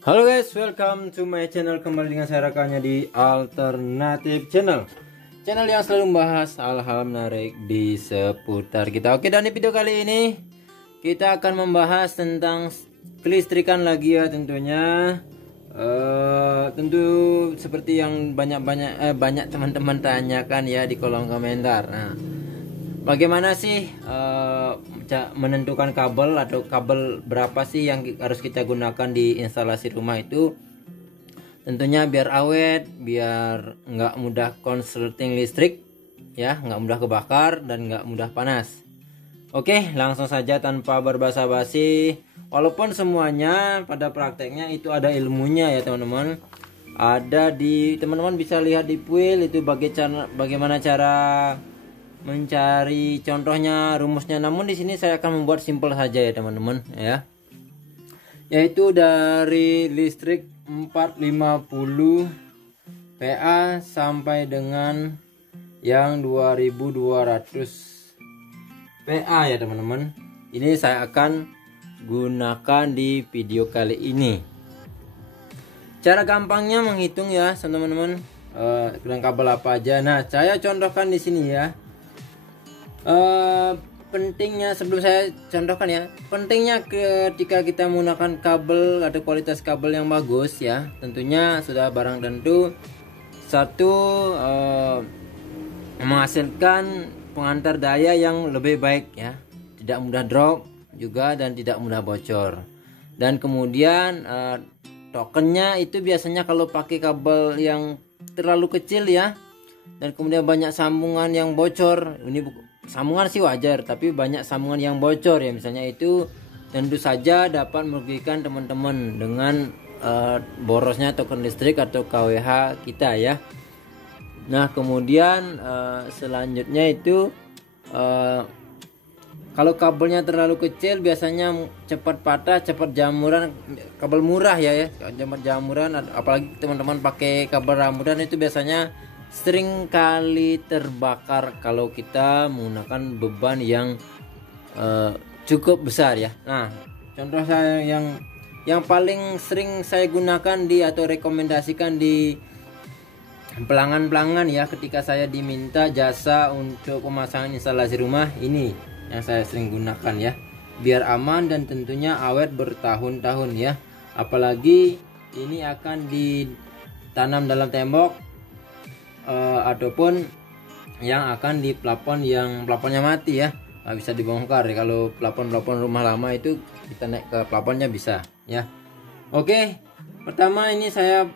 Halo guys, welcome to my channel. Kembali dengan saya Rakanya di Alternative Channel, channel yang selalu membahas hal-hal menarik di seputar kita. Oke, dan di video kali ini kita akan membahas tentang kelistrikan lagi ya tentunya. Tentu seperti yang banyak teman-teman tanyakan ya di kolom komentar. Nah, bagaimana sih menentukan kabel atau kabel berapa sih yang harus kita gunakan di instalasi rumah itu? Tentunya biar awet, biar nggak mudah konsleting listrik ya, nggak mudah kebakar dan nggak mudah panas. Oke, langsung saja tanpa berbasa-basi. Walaupun semuanya pada prakteknya itu ada ilmunya ya teman-teman. Ada di teman-teman bisa lihat di Puil itu bagaimana cara mencari contohnya, rumusnya. Namun di sini saya akan membuat simple saja ya teman-teman ya. Yaitu dari listrik 450 PA sampai dengan yang 2200 PA ya teman-teman. Ini saya akan gunakan di video kali ini. Cara gampangnya menghitung ya teman-teman. Dengan kabel apa aja. Nah, saya contohkan di sini ya. Pentingnya sebelum saya contohkan ya, pentingnya ketika kita menggunakan kabel atau kualitas kabel yang bagus ya, tentunya sudah barang tentu satu, menghasilkan pengantar daya yang lebih baik ya, tidak mudah drop juga dan tidak mudah bocor. Dan kemudian tokennya itu biasanya kalau pakai kabel yang terlalu kecil ya, dan kemudian banyak sambungan yang bocor, ini sambungan sih wajar, tapi banyak sambungan yang bocor ya misalnya, itu tentu saja dapat merugikan teman-teman dengan borosnya token listrik atau KWH kita ya. Nah, kemudian selanjutnya itu kalau kabelnya terlalu kecil biasanya cepat patah, cepat jamuran. Kabel murah ya, cepat jamuran, apalagi teman-teman pakai kabel rambutan itu biasanya sering kali terbakar kalau kita menggunakan beban yang cukup besar ya. Nah, contoh saya yang paling sering saya gunakan atau rekomendasikan di pelanggan-pelanggan ya, ketika saya diminta jasa untuk pemasangan instalasi rumah, ini yang saya sering gunakan ya, biar aman dan tentunya awet bertahun-tahun ya. Apalagi ini akan ditanam dalam tembok ataupun yang akan di plafon yang plafonnya mati ya, nggak bisa dibongkar ya. Kalau plafon rumah lama itu kita naik ke plafonnya bisa ya. Oke, pertama ini saya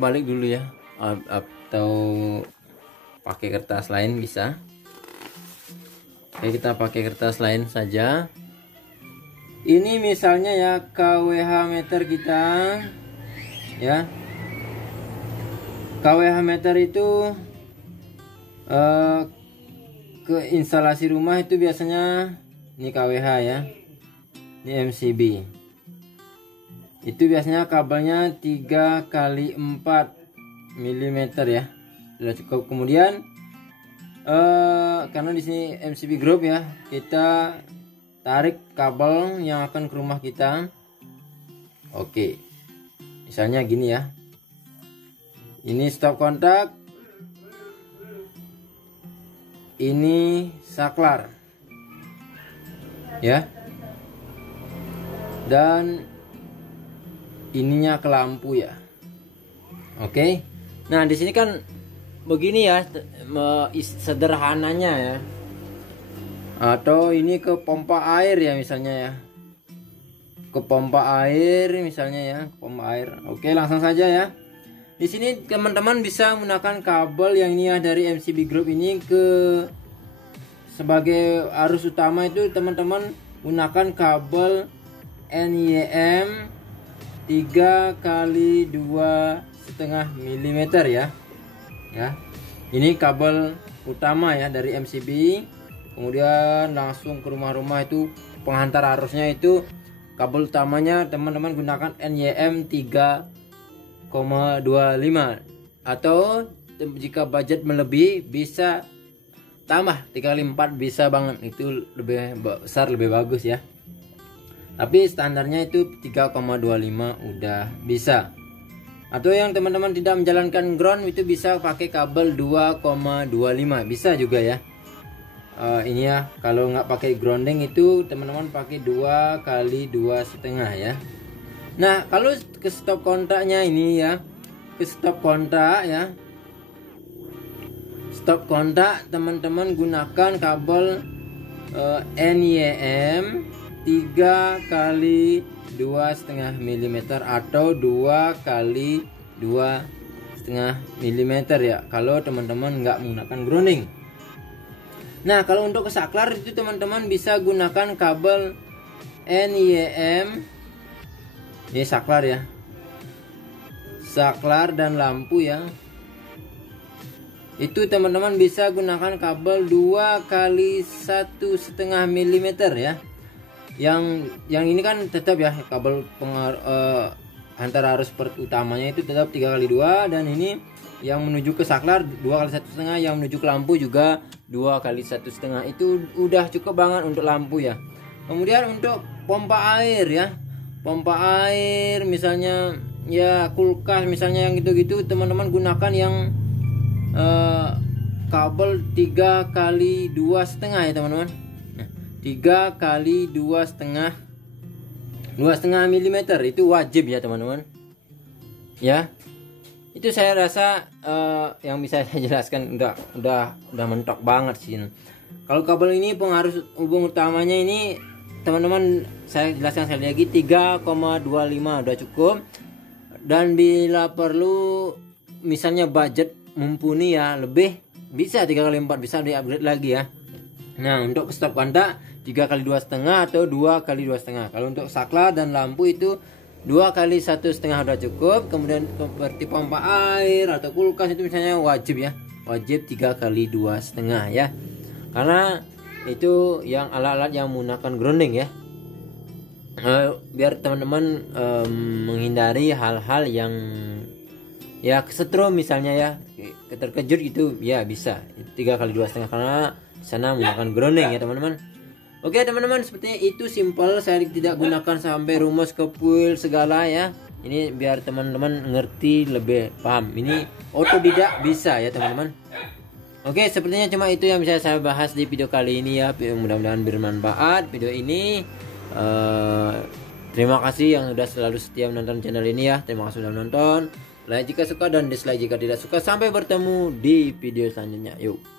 balik dulu ya, atau pakai kertas lain bisa. Oke, kita pakai kertas lain saja. Ini misalnya ya KWH meter kita ya. KWH meter itu ke instalasi rumah itu biasanya ini KWH ya, ini MCB itu biasanya kabelnya 3x4 mm ya, sudah cukup. Kemudian karena di sini MCB group ya, kita tarik kabel yang akan ke rumah kita. Oke, misalnya gini ya, ini stop kontak, ini saklar ya, dan ininya ke lampu ya. Oke, nah di sini kan begini ya sederhananya ya, atau ini ke pompa air ya misalnya ya, ke pompa air misalnya ya, ke pompa air. Oke, langsung saja ya. Di sini teman-teman bisa menggunakan kabel yang ini ya, dari MCB Group ini sebagai arus utama itu teman-teman gunakan kabel NYM 3x2,5 mm ya. Ya. Ini kabel utama ya dari MCB. Kemudian langsung ke rumah-rumah itu penghantar arusnya itu kabel utamanya teman-teman gunakan NYM 3,25, atau jika budget melebihi bisa tambah 3x4 bisa banget, itu lebih besar lebih bagus ya. Tapi standarnya itu 3,25 udah bisa. Atau yang teman-teman tidak menjalankan ground itu bisa pakai kabel 2,25 bisa juga ya. Ini ya, kalau nggak pakai grounding itu teman-teman pakai 2 kali 2,5 ya. Nah kalau ke stop kontaknya ini ya, ke stop kontak ya, stop kontak teman-teman gunakan kabel NYM 3 kali 2,5 mm atau 2 kali 2,5 mm ya, kalau teman-teman nggak menggunakan grounding. Nah kalau untuk ke saklar itu teman-teman bisa gunakan kabel NYM, ini saklar ya, saklar dan lampu ya, itu teman-teman bisa gunakan kabel 2 kali 1,5 mm ya. Yang ini kan tetap ya kabel antara arus utamanya itu tetap 3 kali 2, dan ini yang menuju ke saklar 2 kali 1,5, yang menuju ke lampu juga 2 kali 1,5. Itu udah cukup banget untuk lampu ya. Kemudian untuk pompa air ya, pompa air misalnya ya, kulkas misalnya, yang gitu-gitu teman-teman gunakan yang kabel 3 kali 2,5 ya teman-teman. Nah, 3 kali 2,5 mm itu wajib ya teman-teman ya. Itu saya rasa yang bisa saya jelaskan udah mentok banget sih. Kalau kabel ini pengaruh hubung utamanya ini teman-teman saya jelaskan sekali lagi 3,25 udah cukup. Dan bila perlu misalnya budget mumpuni ya, lebih bisa 3 kali 4, bisa di upgrade lagi ya. Nah untuk stop kontak 3 kali 2,5 atau 2 kali 2,5. Kalau untuk saklar dan lampu itu 2 kali 1,5 udah cukup. Kemudian seperti pompa air atau kulkas itu misalnya wajib ya, wajib 3 kali 2,5 ya, karena itu yang alat-alat yang menggunakan grounding ya. Biar teman-teman menghindari hal-hal yang ya kesetrum misalnya ya, terkejut gitu ya, bisa 3 kali 2,5 karena sana menggunakan grounding ya teman-teman. Oke teman-teman, sepertinya itu simple, saya tidak gunakan sampai rumus ke fuel segala ya. Ini biar teman-teman ngerti, lebih paham. Ini otodidak bisa ya teman-teman. Oke, sepertinya cuma itu yang bisa saya bahas di video kali ini ya. Mudah-mudahan bermanfaat video ini. Terima kasih yang sudah selalu setia menonton channel ini ya. Terima kasih sudah menonton. Like jika suka dan dislike jika tidak suka. Sampai bertemu di video selanjutnya. Yuk.